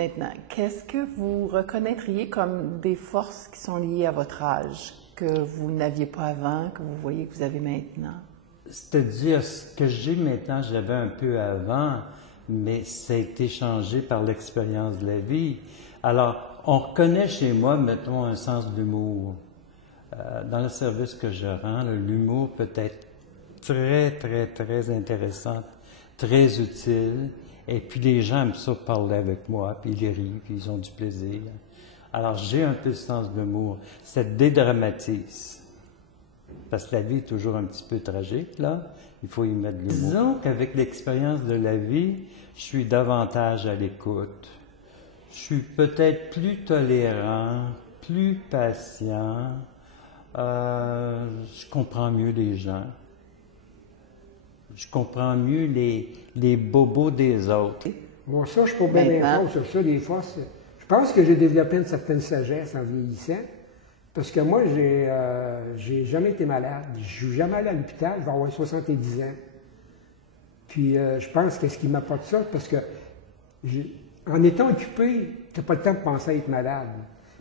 maintenant, qu'est-ce que vous reconnaîtriez comme des forces qui sont liées à votre âge, que vous n'aviez pas avant, que vous voyez que vous avez maintenant? C'est-à-dire, ce que j'ai maintenant, j'avais un peu avant, mais ça a été changé par l'expérience de la vie. Alors, on reconnaît chez moi, mettons, un sens de l'humour. Dans le service que je rends, l'humour peut être très, très, très intéressant, très utile. Et puis les gens aiment ça parler avec moi, puis ils rient, puis ils ont du plaisir. Alors j'ai un peu le sens de l'humour. Ça dédramatise. Parce que la vie est toujours un petit peu tragique, là. Il faut y mettre de l'humour. Disons qu'avec l'expérience de la vie, je suis davantage à l'écoute. Je suis peut-être plus tolérant, plus patient. Je comprends mieux les gens. Je comprends mieux les bobos des autres. Bon, ça, je suis pas bien fort sur ça, des fois. Je pense que j'ai développé une certaine sagesse en vieillissant. Parce que moi, j'ai jamais été malade. Je suis jamais allé à l'hôpital, je vais avoir 70 ans. Puis je pense que ce qui m'apporte ça, parce que en étant occupé, tu n'as pas le temps de penser à être malade.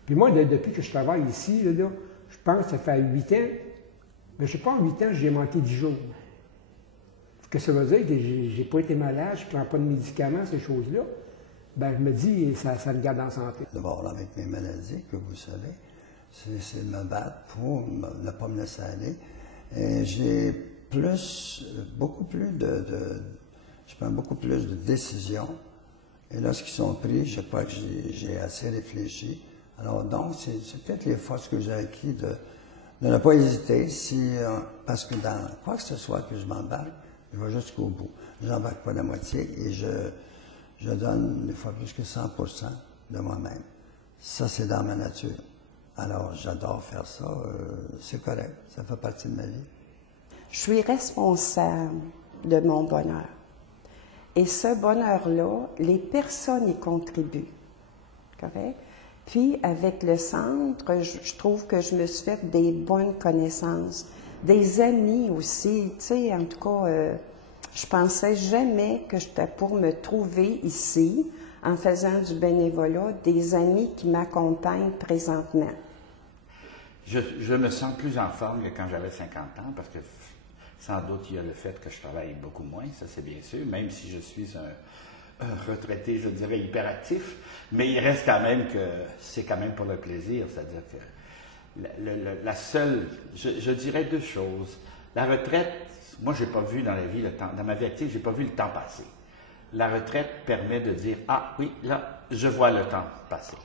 Puis moi, depuis que je travaille ici, là, je pense que ça fait 8 ans, mais je sais pas, en 8 ans, j'ai manqué 10 jours. Ce que ça veut dire que j'ai pas été malade, je prends pas de médicaments, ces choses-là. Ben, je me dis, ça me garde en santé. D'abord, avec mes maladies, que vous savez, c'est de me battre pour ne pas me laisser aller. Et j'ai beaucoup plus je prends beaucoup plus de décisions. Et lorsqu'ils sont pris, je crois que j'ai assez réfléchi. Alors donc, c'est peut-être les forces que j'ai acquises de ne pas hésiter, parce que dans quoi que ce soit que je m'embarque, je vais jusqu'au bout. Je n'embarque pas la moitié et je donne des fois plus que 100% de moi-même. Ça, c'est dans ma nature. Alors, j'adore faire ça. C'est correct. Ça fait partie de ma vie. Je suis responsable de mon bonheur. Et ce bonheur-là, les personnes y contribuent. Correct? Puis, avec le centre, je trouve que je me suis fait des bonnes connaissances. Des amis aussi. Tu sais, en tout cas, je pensais jamais que j'étais pour me trouver ici, en faisant du bénévolat, des amis qui m'accompagnent présentement. Je me sens plus en forme que quand j'avais 50 ans, parce que sans doute il y a le fait que je travaille beaucoup moins, ça c'est bien sûr, même si je suis un retraité, je dirais, hyperactif, mais il reste quand même que c'est quand même pour le plaisir, c'est-à-dire que la seule, je dirais deux choses. La retraite, moi j'ai pas vu dans la vie le temps, dans ma vie active, j'ai pas vu le temps passer. La retraite permet de dire, ah oui, là, je vois le temps passer.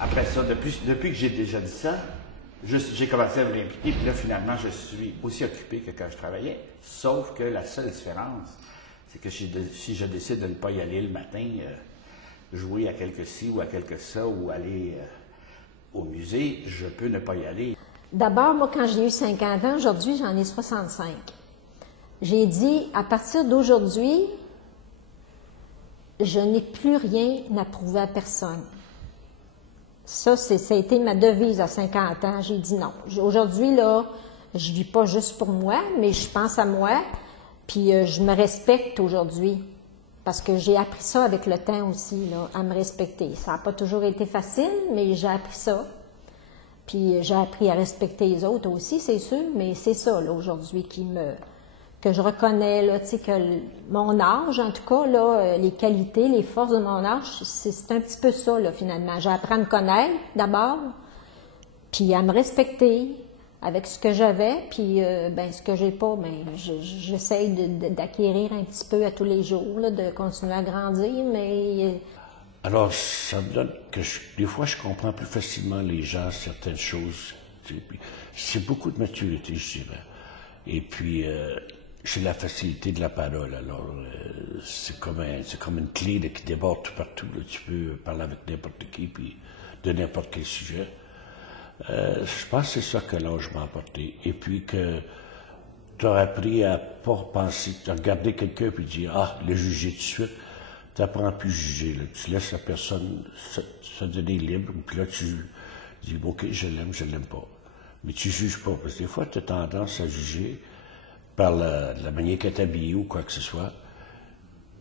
Après ça, depuis que j'ai déjà dit ça, j'ai commencé à me réimpliquer, puis là, finalement, je suis aussi occupé que quand je travaillais, sauf que la seule différence, c'est que si je décide de ne pas y aller le matin, jouer à quelque ci ou à quelque ça, ou aller au musée, je peux ne pas y aller. D'abord, moi, quand j'ai eu 50 ans, aujourd'hui, j'en ai 65. J'ai dit, à partir d'aujourd'hui, je n'ai plus rien à prouver à personne. Ça a été ma devise à 50 ans. J'ai dit non. Aujourd'hui, là, je vis pas juste pour moi, mais je pense à moi, puis je me respecte aujourd'hui. Parce que j'ai appris ça avec le temps aussi, là, à me respecter. Ça n'a pas toujours été facile, mais j'ai appris ça. Puis j'ai appris à respecter les autres aussi, c'est sûr, mais c'est ça, là, aujourd'hui, que je reconnais, là, tu sais, que mon âge, en tout cas, là, les qualités, les forces de mon âge, c'est un petit peu ça, là, finalement. J'ai appris à me connaître, d'abord, puis à me respecter avec ce que j'avais, puis, ben, ce que j'ai pas, ben, j'essaye d'acquérir un petit peu à tous les jours, là, de continuer à grandir, mais... Alors, ça me donne que des fois, je comprends plus facilement les gens, certaines choses. C'est beaucoup de maturité, je dirais. Et puis, j'ai la facilité de la parole. Alors, c'est comme une clé là, qui déborde tout partout. Là. Tu peux parler avec n'importe qui, puis de n'importe quel sujet. Je pense que c'est ça que l'âge m'a apporté. Et puis que tu as appris à pas penser, à regarder quelqu'un puis dire, ah, le juger tout de suite. Tu n'apprends plus à juger. Là. Tu laisses la personne se donner libre, puis là, tu dis, OK, je l'aime pas. Mais tu ne juges pas, parce que des fois, tu as tendance à juger par la manière qu'elle est habillée ou quoi que ce soit.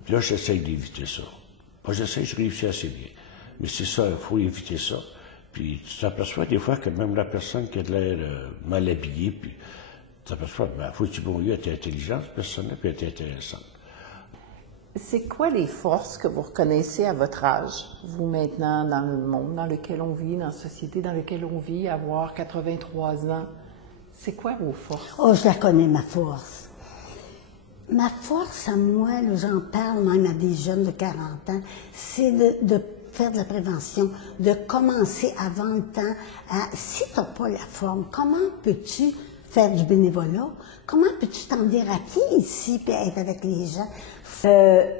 Puis là, j'essaye d'éviter ça. Moi, j'essaie, je réussis assez bien. Mais c'est ça, il faut éviter ça. Puis tu t'aperçois des fois que même la personne qui a de l'air mal habillée, puis tu t'aperçois, ben, faut que tu bon Dieu, elle est intelligente, cette personne-là, puis elle est intéressante. C'est quoi les forces que vous reconnaissez à votre âge, vous maintenant, dans le monde dans lequel on vit, dans la société dans laquelle on vit, avoir 83 ans? C'est quoi vos forces? Oh, je la connais, ma force. Ma force à moi, là, j'en parle même à des jeunes de 40 ans, c'est de faire de la prévention, de commencer avant le temps à, si tu n'as pas la forme, comment peux-tu faire du bénévolat? Comment peux-tu t'en déraquer ici et être avec les gens?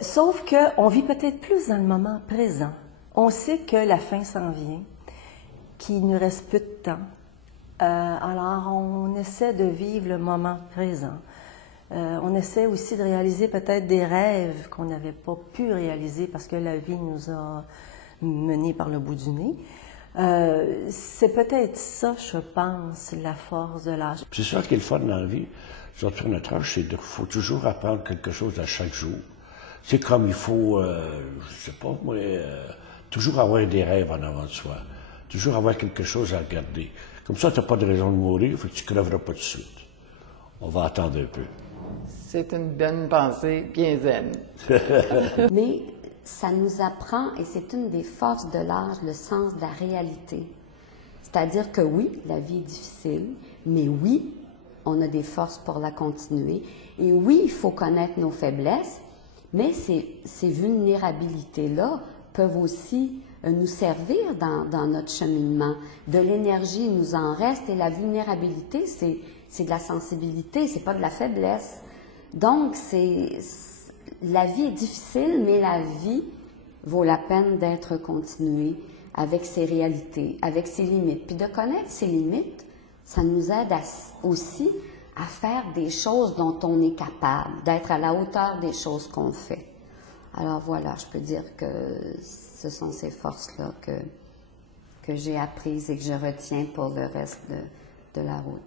Sauf qu'on vit peut-être plus dans le moment présent. On sait que la fin s'en vient, qu'il nous reste peu de temps. Alors, on essaie de vivre le moment présent. On essaie aussi de réaliser peut-être des rêves qu'on n'avait pas pu réaliser parce que la vie nous a menés par le bout du nez. C'est peut-être ça, je pense, la force de l'âge. C'est ça qui est le fun dans la vie, surtout à notre âge, c'est qu'il faut toujours apprendre quelque chose à chaque jour. C'est comme il faut, je sais pas moi, toujours avoir des rêves en avant de soi. Toujours avoir quelque chose à regarder. Comme ça, tu n'as pas de raison de mourir, fait que tu ne crèveras pas tout de suite. On va attendre un peu. C'est une bonne pensée, bien zen. Mais ça nous apprend, et c'est une des forces de l'âge, le sens de la réalité. C'est-à-dire que oui, la vie est difficile, mais oui, on a des forces pour la continuer. Et oui, il faut connaître nos faiblesses, mais ces vulnérabilités-là peuvent aussi nous servir dans notre cheminement. De l'énergie, il nous en reste, et la vulnérabilité, c'est de la sensibilité, c'est pas de la faiblesse. Donc, la vie est difficile, mais la vie vaut la peine d'être continuée avec ses réalités, avec ses limites. Puis de connaître ses limites, ça nous aide aussi à faire des choses dont on est capable, d'être à la hauteur des choses qu'on fait. Alors voilà, je peux dire que ce sont ces forces-là que j'ai apprises et que je retiens pour le reste de la route.